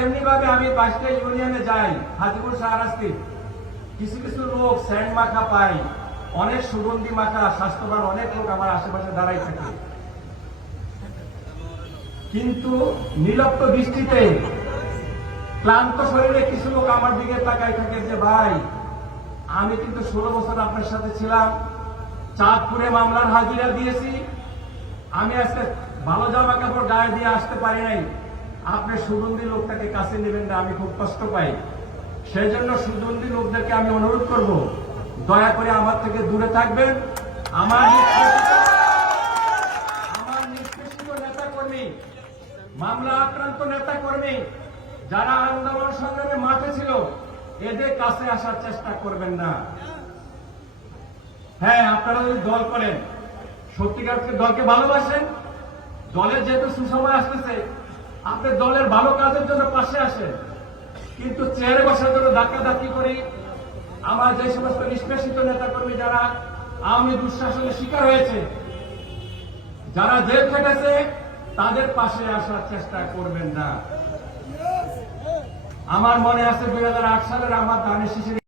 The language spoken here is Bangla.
যেমনি ভাবে আমি 5টা ইউনিয়নে যাই, হাজিপুর শাহরাস্তি, কিছু কিছু লোক স্যান্ড মাখা পাই, অনেক সুগন্ধি মাখা স্বাস্থ্যবান অনেক লোক আমার আশেপাশে দাঁড়াই থাকে, কিন্তু নিরপ্ত দৃষ্টিতে ক্লান্ত শরীরে কিছু লোক আমার দিকে তাকাই থাকে যে ভাই, আমি কিন্তু 16 বছর আপনার সাথে ছিলাম, চাঁদপুরে মামলার হাজিরা দিয়েছি, আমি আজকে ভালো জামা কাপড় গায়ে দিয়ে আসতে পারি নাই, আপনি সুগন্ধি লোকটাকে কাছে নেবেন না, আমি খুব কষ্ট পাই। সেই জন্য সুগন্ধি লোকদেরকে আমি অনুরোধ করব, দয়া করে আমার থেকে দূরে থাকবেন। আমার নিষ্পেষিত নেতা কর্মী, মামলা আক্রান্ত নেতা কর্মী যারা আন্দোলন সংগ্রামে মাঠে ছিল, এদের কাছে আসার চেষ্টা করবেন না। হ্যাঁ, আপনারা যদি দল করেন, সত্যিকার দলকে ভালোবাসেন, দলের যেহেতু সুসময় আসতেছে, আপনি দলের ভালো কাজের জন্য পাশে আসেন, কিন্তু চেয়ারে বসার জন্য ধাক্কাধাক্কি করি আমার যে সমস্ত নিষ্পেষিত নেতাকর্মী যারা আওয়ামী দুঃশাসনের শিকার হয়েছে, যারা জেল খেটেছে, তাদের পাশে আসার চেষ্টা করবেন না। আমার মনে আছে 2008 সালের আমার ধানের শীষের